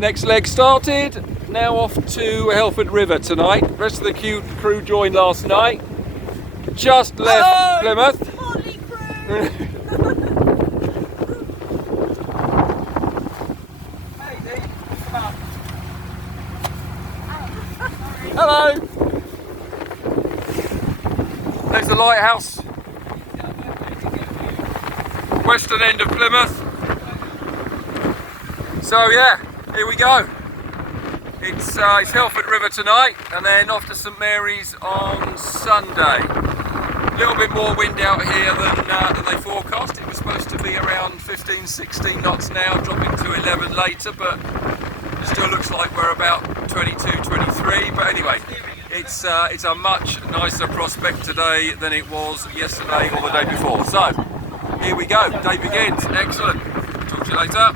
Next leg started. Now off to Helford River tonight. Rest of the crew joined last night. Just left Plymouth. Motley crew. Hello. There's the lighthouse. Western end of Plymouth. So yeah, here we go. It's Helford River tonight, and then off to St Mary's on Sunday. A little bit more wind out here than they forecast. It was supposed to be around 15, 16 knots now, dropping to 11 later, but it still looks like we're about 22, 23. But anyway, it's a much nicer prospect today than it was yesterday or the day before. So here we go. Day begins. Excellent. Talk to you later.